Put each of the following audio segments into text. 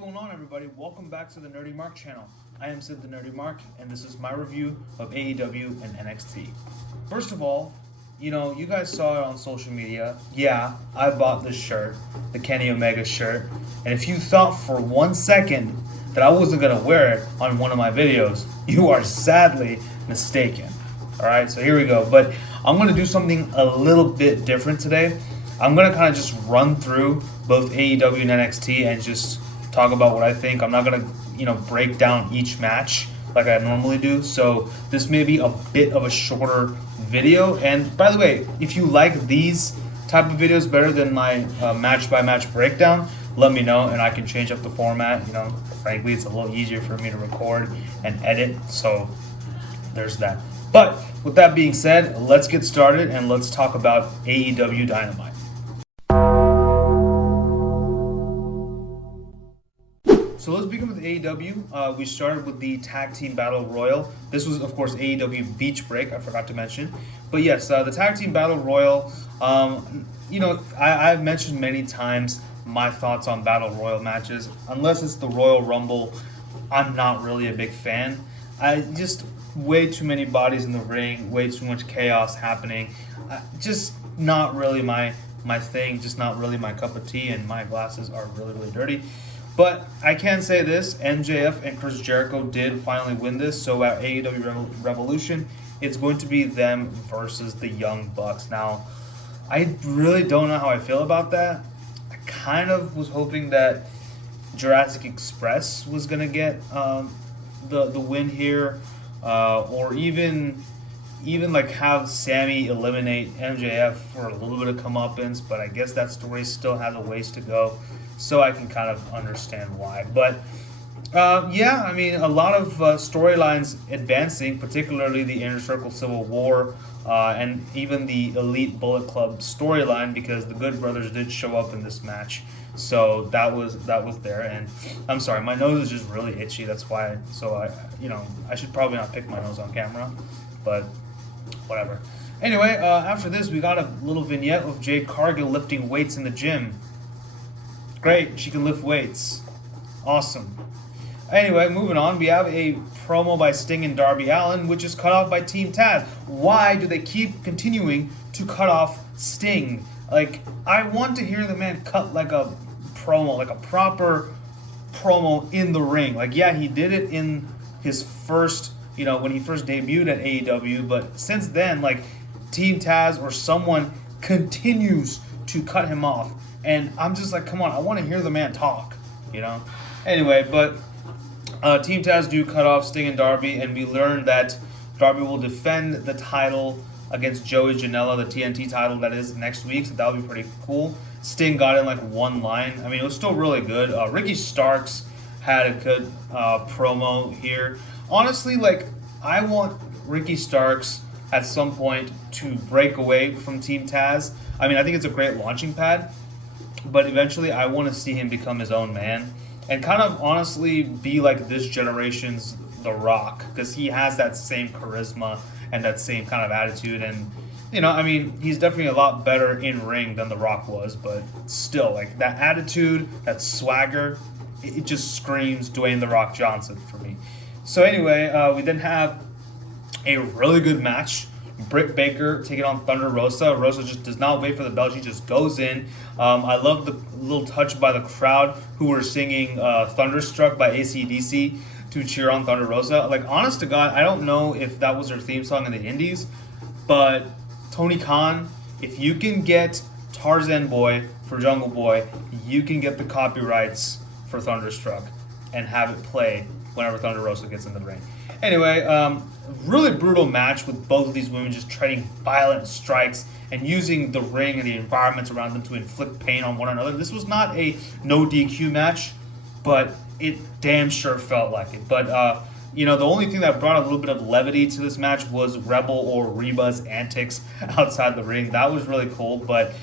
going on, everybody? Welcome back to the Nerdy Mark channel. I am Sid the Nerdy Mark, and this is my review of AEW and NXT. First of all, you guys saw it on social media. Yeah, I bought this shirt, the Kenny Omega shirt, and if you thought for 1 second that I wasn't going to wear it on one of my videos, you are sadly mistaken. Alright, so here we go. But I'm going to do something a little bit different today. I'm going to kind of just run through both AEW and NXT and just talk about what I think. I'm not going to, break down each match like I normally do. So this may be a bit of a shorter video. And by the way, if you like these type of videos better than my match-by-match breakdown, let me know and I can change up the format. Frankly, it's a little easier for me to record and edit. So there's that. But with that being said, let's get started and let's talk about AEW Dynamite. So let's begin with AEW. We started with the Tag Team Battle Royal. This was, of course, AEW Beach Break, I forgot to mention. But yes, the Tag Team Battle Royal, I've mentioned many times my thoughts on Battle Royal matches. Unless it's the Royal Rumble, I'm not really a big fan. Just way too many bodies in the ring, way too much chaos happening. Just not really my thing, just not really my cup of tea, and my glasses are really, really dirty. But I can say this, MJF and Chris Jericho did finally win this, so at AEW Revolution, it's going to be them versus the Young Bucks. Now, I really don't know how I feel about that. I kind of was hoping that Jurassic Express was going to get the win here, or even like have Sammy eliminate MJF for a little bit of comeuppance, but I guess that story still has a ways to go. So I can kind of understand why. But, a lot of storylines advancing, particularly the Inner Circle Civil War, and even the Elite Bullet Club storyline, because the Good Brothers did show up in this match. So that was there. And I'm sorry, my nose is just really itchy. That's why. So I should probably not pick my nose on camera, but whatever. Anyway, after this, we got a little vignette of Jade Cargill lifting weights in the gym. Great, she can lift weights. Awesome. Anyway, moving on, we have a promo by Sting and Darby Allin, which is cut off by Team Taz. Why do they keep continuing to cut off Sting? I want to hear the man cut like a promo, like a proper promo in the ring. He did it in his first, when he first debuted at AEW, but since then, Team Taz or someone continues to cut him off. And I'm just like, come on, I want to hear the man talk, Anyway, but Team Taz do cut off Sting and Darby, and we learned that Darby will defend the title against Joey Janela, the TNT title, that is next week, so that'll be pretty cool. Sting got in one line. I mean, it was still really good. Ricky Starks had a good promo here. Honestly, I want Ricky Starks at some point to break away from Team Taz. I mean, I think it's a great launching pad. But eventually, I want to see him become his own man and kind of honestly be like this generation's The Rock, because he has that same charisma and that same kind of attitude. And, he's definitely a lot better in ring than The Rock was, but still, that attitude, that swagger, it just screams Dwayne The Rock Johnson for me. So anyway, we then have a really good match. Britt Baker taking on Thunder Rosa. Rosa just does not wait for the bell. She just goes in. I love the little touch by the crowd who were singing Thunderstruck by AC/DC to cheer on Thunder Rosa. Honest to God, I don't know if that was her theme song in the Indies, but Tony Khan, if you can get Tarzan Boy for Jungle Boy, you can get the copyrights for Thunderstruck and have it play whenever Thunder Rosa gets in the ring. Anyway, really brutal match with both of these women just trading violent strikes and using the ring and the environments around them to inflict pain on one another. This was not a no DQ match, but it damn sure felt like it. But, the only thing that brought a little bit of levity to this match was Rebel or Reba's antics outside the ring. That was really cool, but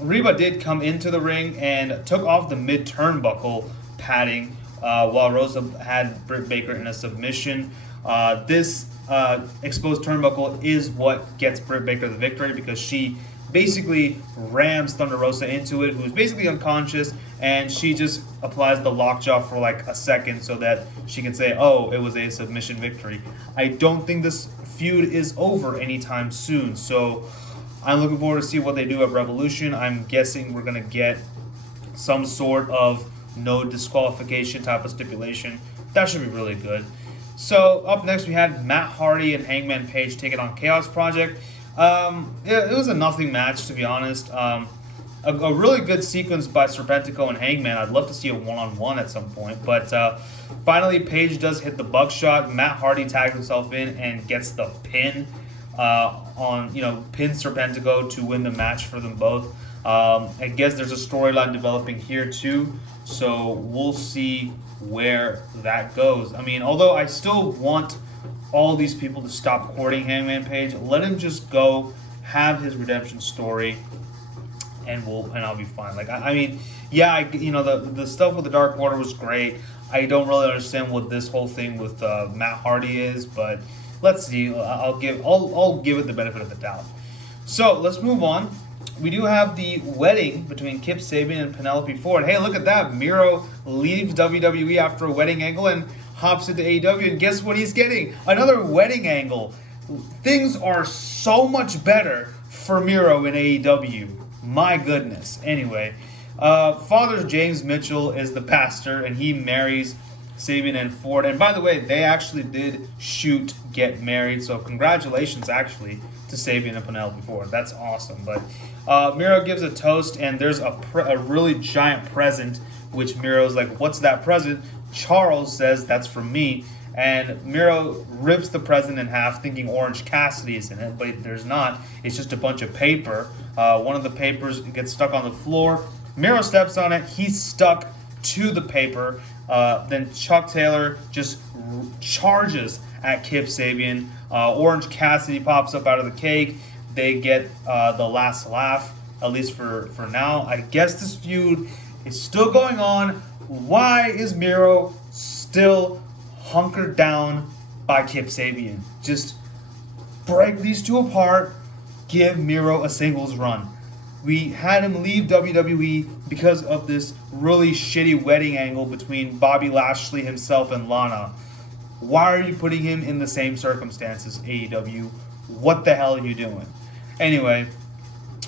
Reba did come into the ring and took off the mid-turnbuckle padding while Rosa had Britt Baker in a submission. This exposed turnbuckle is what gets Britt Baker the victory because she basically rams Thunder Rosa into it, who's basically unconscious, and she just applies the lockjaw for like a second so that she can say, oh, it was a submission victory. I don't think this feud is over anytime soon, so I'm looking forward to see what they do at Revolution. I'm guessing we're going to get some sort of no disqualification type of stipulation. That should be really good. So up next we had Matt Hardy and Hangman Page taking on Chaos Project. It was a nothing match, to be honest. A really good sequence by Serpentico and Hangman. I'd love to see a one-on-one at some point. But finally, Page does hit the buckshot. Matt Hardy tags himself in and gets the pin pins Serpentico to win the match for them both. I guess there's a storyline developing here too. So we'll see where that goes. I mean, although I still want all these people to stop courting Hangman Page, let him just go, have his redemption story, and I'll be fine. Like the stuff with the Dark Order was great. I don't really understand what this whole thing with Matt Hardy is, but let's see. I'll give it the benefit of the doubt. So let's move on. We do have the wedding between Kip Sabian and Penelope Ford. Hey, look at that. Miro leaves WWE after a wedding angle and hops into AEW, and guess what he's getting? Another wedding angle. Things are so much better for Miro in AEW. My goodness. Anyway, Father James Mitchell is the pastor, and he marries Sabian and Ford. And by the way, they actually did get married, so congratulations, actually, to Sabian and Penelope Ford. That's awesome. But Miro gives a toast, and there's a really giant present, which Miro's like, what's that present? Charles says, that's from me. And Miro rips the present in half, thinking Orange Cassidy is in it, but there's not. It's just a bunch of paper. One of the papers gets stuck on the floor. Miro steps on it. He's stuck to the paper. Then Chuck Taylor just charges at Kip Sabian. Orange Cassidy pops up out of the cake. They get the last laugh, at least for now. I guess this feud is still going on. Why is Miro still hunkered down by Kip Sabian? Just break these two apart. Give Miro a singles run. We had him leave WWE because of this really shitty wedding angle between Bobby Lashley himself and Lana. Why are you putting him in the same circumstances, AEW? What the hell are you doing? Anyway,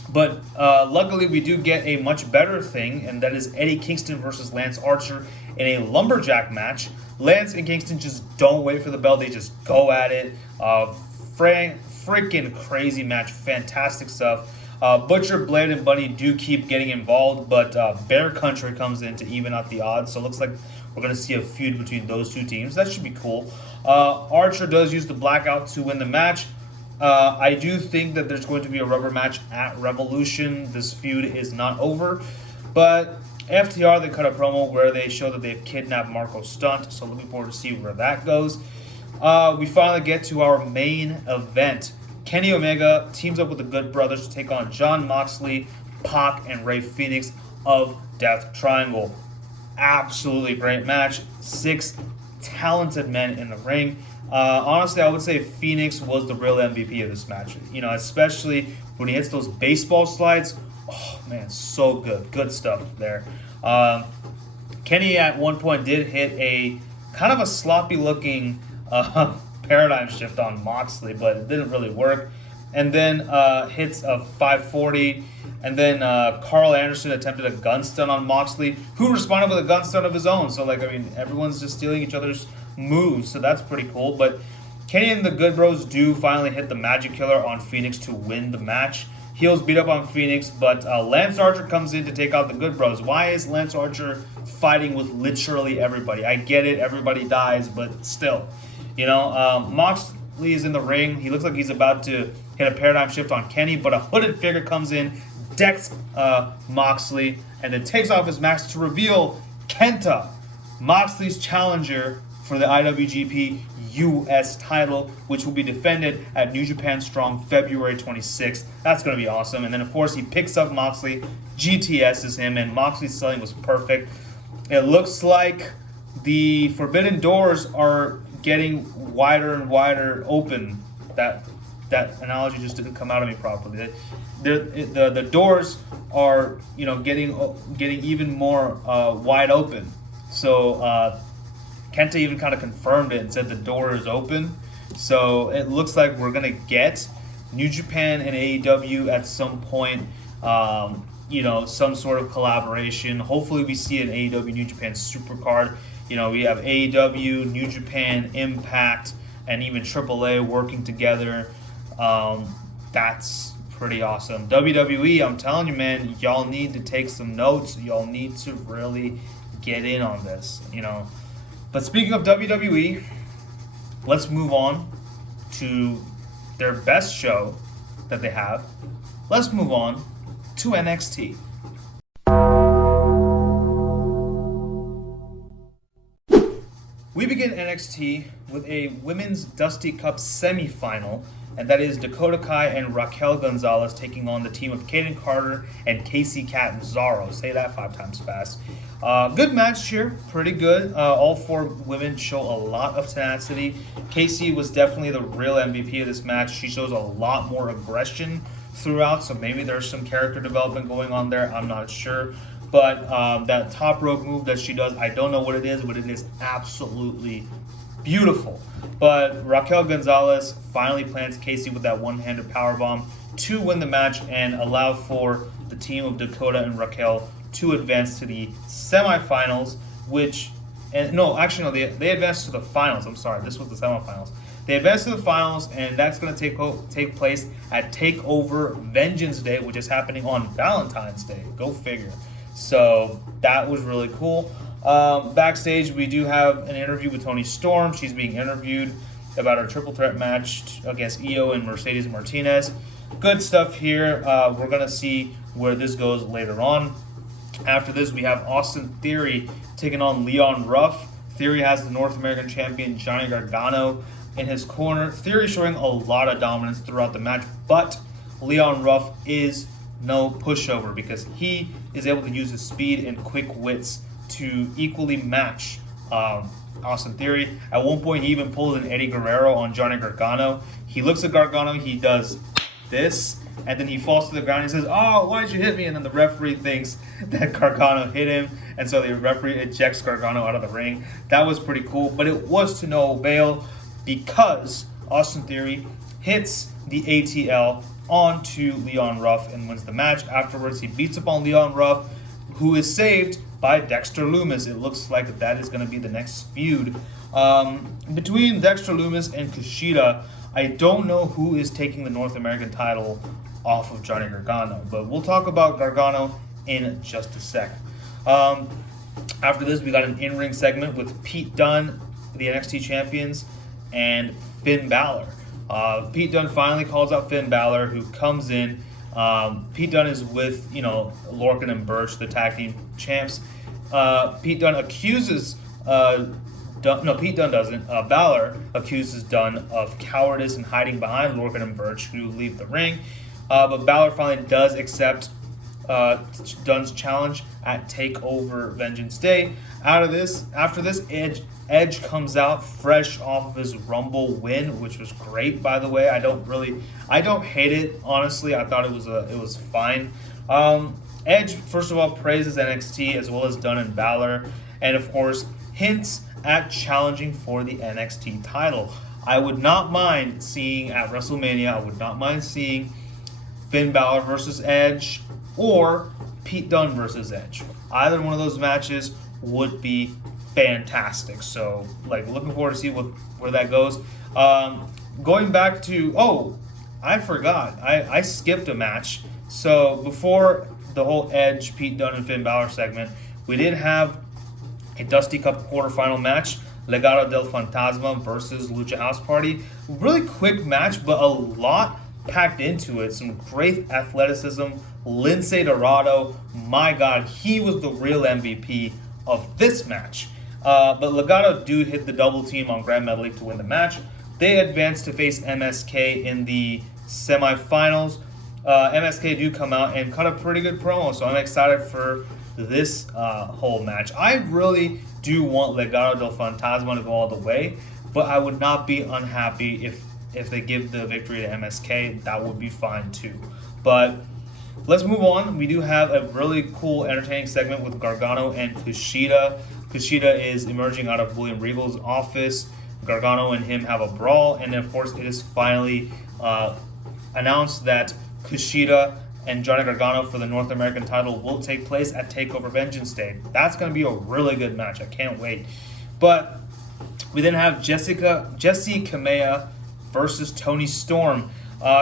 but luckily we do get a much better thing, and that is Eddie Kingston versus Lance Archer in a lumberjack match. Lance and Kingston just don't wait for the bell. They just go at it. Freaking crazy match. Fantastic stuff. Butcher, Blade, and Bunny do keep getting involved, but Bear Country comes in to even out the odds. So it looks like we're going to see a feud between those two teams. That should be cool. Archer does use the blackout to win the match. I do think that there's going to be a rubber match at Revolution. This feud is not over. But FTR, they cut a promo where they show that they've kidnapped Marco Stunt. So looking forward to see where that goes. We finally get to our main event. Kenny Omega teams up with the Good Brothers to take on Jon Moxley, Pac, and Rey Fenix of Death Triangle. Absolutely great match. 6 talented men in the ring. Honestly, I would say Phoenix was the real MVP of this match. You know, especially when he hits those baseball slides. Oh, man, so good. Good stuff there. Kenny at one point did hit a kind of a sloppy-looking paradigm shift on Moxley, but it didn't really work. And then hits a 540. And then Carl Anderson attempted a gun stun on Moxley, who responded with a gun stun of his own. So, everyone's just stealing each other's moves, so that's pretty cool. But Kenny and the Good Bros do finally hit the Magic Killer on Phoenix to win the match. Heels beat up on Phoenix, but Lance Archer comes in to take out the Good Bros. Why is Lance Archer fighting with literally everybody? I get it, everybody dies, but still. Moxley is in the ring. He looks like he's about to hit a paradigm shift on Kenny, but a hooded figure comes in, decks Moxley, and then takes off his mask to reveal Kenta, Moxley's challenger for the IWGP US title, which will be defended at New Japan Strong February 26th. That's going to be awesome. And then, of course, he picks up Moxley, GTS's him, and Moxley's selling was perfect. It looks like the Forbidden Doors are getting wider and wider open. That analogy just didn't come out of me properly. The doors are getting even more wide open. So Kenta even kind of confirmed it and said the door is open. So it looks like we're gonna get New Japan and AEW at some point. Some sort of collaboration. Hopefully, we see an AEW New Japan Supercard. We have AEW, New Japan, Impact, and even AAA working together. That's pretty awesome. WWE, I'm telling you, man, y'all need to take some notes. Y'all need to really get in on this, But speaking of WWE, let's move on to their best show that they have. Let's move on to NXT. We begin NXT with a Women's Dusty Cup semifinal, and that is Dakota Kai and Raquel Gonzalez taking on the team of Kaden Carter and Casey Catanzaro. Say that 5 times fast. Good match here, pretty good. All 4 women show a lot of tenacity. Casey was definitely the real MVP of this match. She shows a lot more aggression throughout, so maybe there's some character development going on there. I'm not sure. But that top rope move that she does, I don't know what it is, but it is absolutely beautiful. But Raquel Gonzalez finally plants Casey with that one-handed powerbomb to win the match and allow for the team of Dakota and Raquel to advance to the semifinals, they advanced to the finals. I'm sorry, this was the semifinals. They advanced to the finals, and that's going to take place at TakeOver Vengeance Day, which is happening on Valentine's Day. Go figure. So that was really cool. Backstage, we do have an interview with Toni Storm. She's being interviewed about her triple threat match against Io and Mercedes Martinez. Good stuff here. We're going to see where this goes later on. After this, we have Austin Theory taking on Leon Ruff. Theory has the North American champion Johnny Gargano in his corner. Theory showing a lot of dominance throughout the match, but Leon Ruff is no pushover because he is able to use his speed and quick wits to equally match Austin Theory. At one point, he even pulled an Eddie Guerrero on Johnny Gargano. He looks at Gargano, he does this, and then he falls to the ground and he says, "Oh, why'd you hit me?" And then the referee thinks that Gargano hit him, and so the referee ejects Gargano out of the ring. That was pretty cool, but it was to no avail because Austin Theory hits the ATL onto Leon Ruff and wins the match. Afterwards, he beats up on Leon Ruff, who is saved by Dexter Lumis. It looks like that is going to be the next feud. Between Dexter Lumis and Kushida, I don't know who is taking the North American title off of Johnny Gargano, but we'll talk about Gargano in just a sec. After this, we got an in-ring segment with Pete Dunne, the NXT champions, and Finn Balor. Pete Dunne finally calls out Finn Balor, who comes in. Pete Dunne is with, Lorcan and Burch, the tag team champs. Pete Dunne accuses, Pete Dunne doesn't. Balor accuses Dunne of cowardice and hiding behind Lorcan and Burch, who leave the ring. But Balor finally does accept Dunne's challenge at TakeOver Vengeance Day. After this, Edge comes out fresh off of his Rumble win, which was great, by the way. I don't hate it, honestly. I thought it was fine. Edge, first of all, praises NXT as well as Dunne and Balor, and of course hints at challenging for the NXT title. I would not mind seeing at WrestleMania, Finn Balor versus Edge or Pete Dunne versus Edge. Either one of those matches would be fantastic. So, looking forward to see where that goes. Going back to, I forgot. I skipped a match. So, before the whole Edge, Pete Dunne, and Finn Balor segment, we did have a Dusty Cup quarterfinal match. Legado del Fantasma versus Lucha House Party. Really quick match, but a lot packed into it. Some great athleticism. Lince Dorado, my God, he was the real MVP of this match. But Legado do hit the double team on Grand Metalik to win the match. They advance to face MSK in the semifinals. MSK do come out and cut a pretty good promo, so I'm excited for this whole match. I really do want Legado del Fantasma to go all the way, but I would not be unhappy if they give the victory to MSK. That would be fine too. But let's move on. We do have a really cool, entertaining segment with Gargano and Kushida. Kushida is emerging out of William Regal's office. Gargano and him have a brawl, and of course, it is finally announced that Kushida and Johnny Gargano for the North American title will take place at TakeOver Vengeance Day. That's going to be a really good match. I can't wait. But we then have Jessie Kamea versus Toni Storm.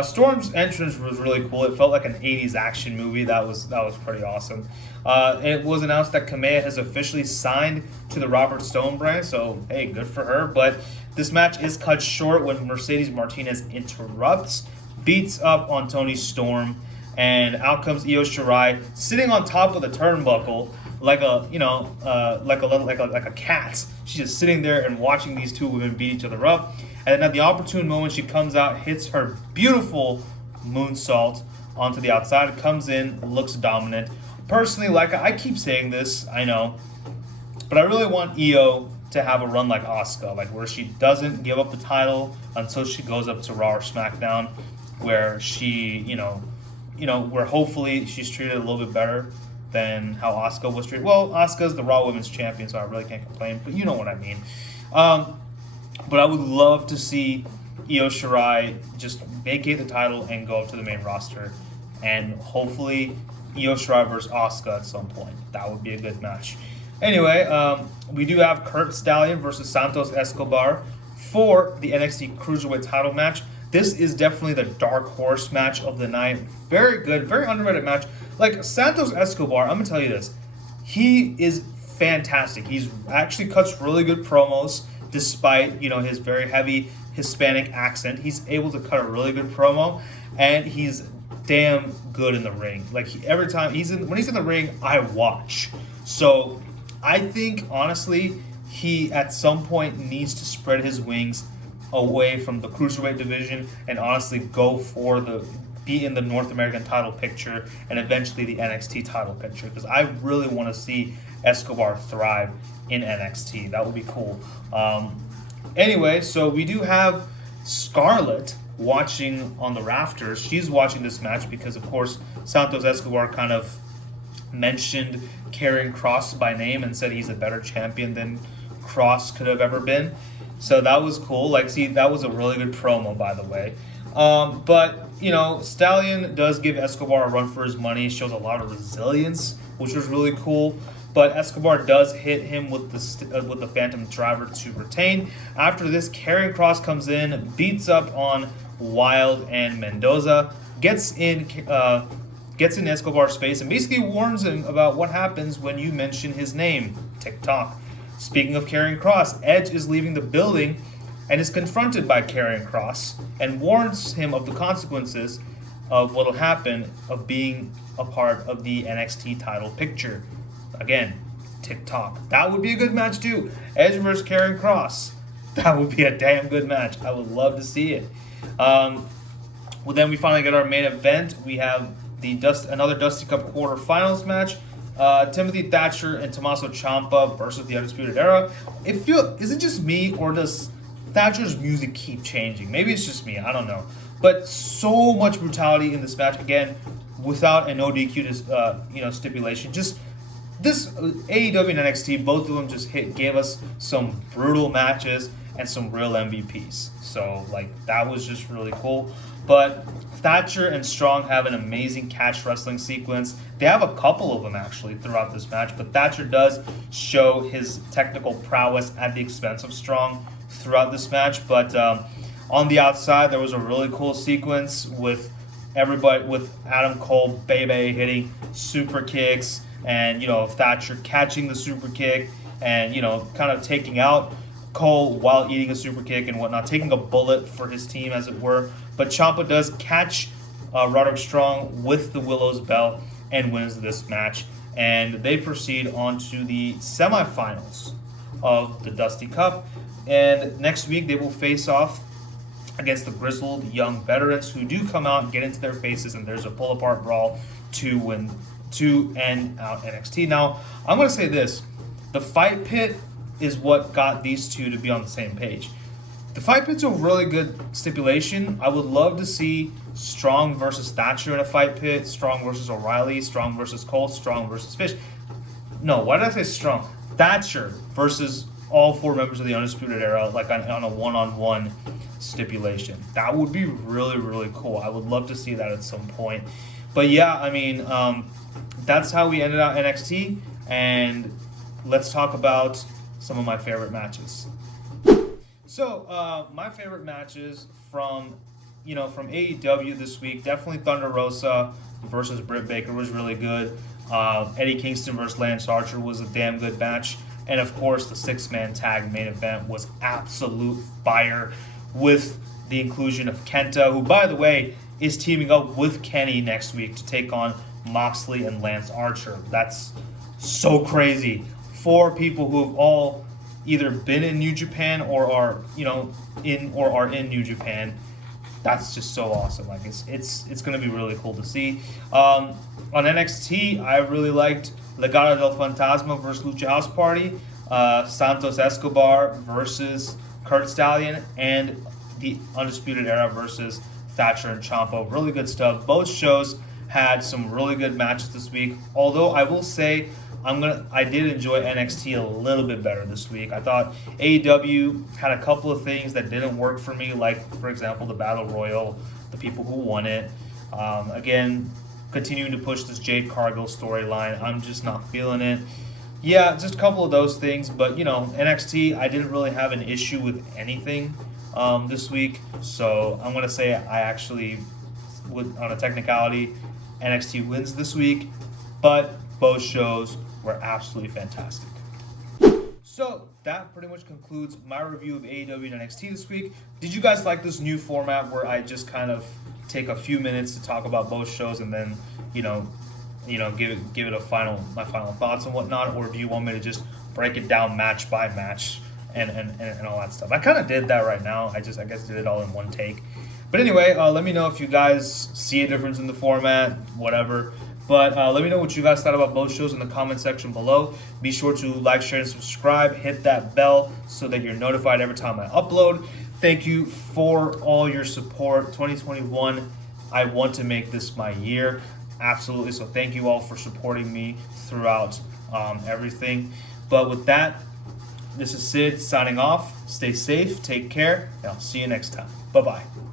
Storm's entrance was really cool. It felt like an 80s action movie. That was pretty awesome. It was announced that Kamea has officially signed to the Robert Stone brand, so hey, good for her. But this match is cut short when Mercedes Martinez interrupts, beats up on Toni Storm, and out comes Io Shirai sitting on top of the turnbuckle like a cat. She's just sitting there and watching these two women beat each other up. And then at the opportune moment, she comes out, hits her beautiful moonsault onto the outside, comes in, looks dominant. Personally, like I keep saying this, I know, but I really want Io to have a run like Asuka, like where she doesn't give up the title until she goes up to Raw or SmackDown, where she, where hopefully she's treated a little bit better than how Asuka was treated. Well, Asuka's the Raw Women's Champion, so I really can't complain, but you know what I mean. But I would love to see Io Shirai just vacate the title and go up to the main roster, and hopefully Io Shirai versus Asuka at some point. That would be a good match. Anyway, we do have Kurt Stallion versus Santos Escobar for the NXT Cruiserweight title match. This is definitely the dark horse match of the night. Very good, very underrated match. Like, Santos Escobar, I'm going to tell you this. He is fantastic. He's actually cuts really good promos despite, his very heavy Hispanic accent. He's able to cut a really good promo, and he's damn good in the ring. Like, every time when he's in the ring, I watch. So, I think, honestly, he at some point needs to spread his wings away from the Cruiserweight division and honestly be in the North American title picture and eventually the NXT title picture, because I really want to see Escobar thrive in NXT. That would be cool. Anyway, so we do have Scarlett watching on the rafters. She's watching this match because, of course, Santos Escobar kind of mentioned Karrion Kross by name and said he's a better champion than Kross could have ever been. So that was cool. That was a really good promo, by the way. But, Stallion does give Escobar a run for his money. Shows a lot of resilience, which was really cool. But Escobar does hit him with the Phantom Driver to retain. After this, Karrion Kross comes in, beats up on Wilde and Mendoza, gets in Escobar's face, and basically warns him about what happens when you mention his name. TikTok. Speaking of Karrion Kross, Edge is leaving the building and is confronted by Karrion Kross and warns him of the consequences of what will happen of being a part of the NXT title picture. Again, TikTok. That would be a good match too. Edge versus Karrion Kross. That would be a damn good match. I would love to see it. Then we finally get our main event. We have another Dusty Cup quarterfinals match. Timothy Thatcher and Tommaso Ciampa versus the Undisputed Era. Is it just me, or does Thatcher's music keep changing? Maybe it's just me. I don't know. But so much brutality in this match. Again, without an ODQ stipulation. Just this AEW and NXT, both of them just gave us some brutal matches and some real MVPs. So that was just really cool. But Thatcher and Strong have an amazing catch wrestling sequence. They have a couple of them actually throughout this match, but Thatcher does show his technical prowess at the expense of Strong throughout this match. But on the outside, there was a really cool sequence with Adam Cole, Bebe hitting super kicks, and Thatcher catching the super kick and kind of taking out Cole while eating a super kick and whatnot, taking a bullet for his team, as it were. But Ciampa does catch Roderick Strong with the Willow's belt and wins this match. And they proceed on to the semifinals of the Dusty Cup. And next week they will face off against the grizzled young veterans, who do come out and get into their faces, and there's a pull-apart brawl to end out NXT. Now, I'm going to say this. The Fight Pit is what got these two to be on the same page. The fight pit's a really good stipulation. I would love to see Strong versus Thatcher in a fight pit, Strong versus O'Reilly, Strong versus Cole, Strong versus Fish. No, why did I say Strong? Thatcher versus all four members of the Undisputed Era, like on a one-on-one stipulation. That would be really, really cool. I would love to see that at some point. But yeah, I mean, that's how we ended out NXT, and let's talk about some of my favorite matches. So, my favorite matches from AEW this week, definitely Thunder Rosa versus Britt Baker was really good. Eddie Kingston versus Lance Archer was a damn good match. And of course, the six-man tag main event was absolute fire with the inclusion of Kenta, who, by the way, is teaming up with Kenny next week to take on Moxley and Lance Archer. That's so crazy. Four people who have all either been in New Japan or are in New Japan. That's just so awesome. Like it's going to be really cool to see. On NXT, I really liked Legado del Fantasma versus Lucha House Party, Santos Escobar versus Kurt Stallion, and the Undisputed Era versus Thatcher and Ciampa. Really good stuff. Both shows had some really good matches this week. Although I will say I did enjoy NXT a little bit better this week. I thought AEW had a couple of things that didn't work for me, like, for example, the Battle Royal, the people who won it. Again, continuing to push this Jade Cargill storyline. I'm just not feeling it. Yeah, just a couple of those things. But, NXT, I didn't really have an issue with anything this week. So I'm going to say I actually, on a technicality, NXT wins this week. But both shows were absolutely fantastic. So that pretty much concludes my review of AEW and NXT this week. Did you guys like this new format where I just kind of take a few minutes to talk about both shows and then, give it my final thoughts and whatnot, or do you want me to just break it down match by match and all that stuff? I kind of did that right now. I guess did it all in one take. But anyway, let me know if you guys see a difference in the format, whatever. But let me know what you guys thought about both shows in the comment section below. Be sure to like, share, and subscribe. Hit that bell so that you're notified every time I upload. Thank you for all your support. 2021, I want to make this my year. Absolutely. So thank you all for supporting me throughout everything. But with that, this is Sid signing off. Stay safe, take care, and I'll see you next time. Bye-bye.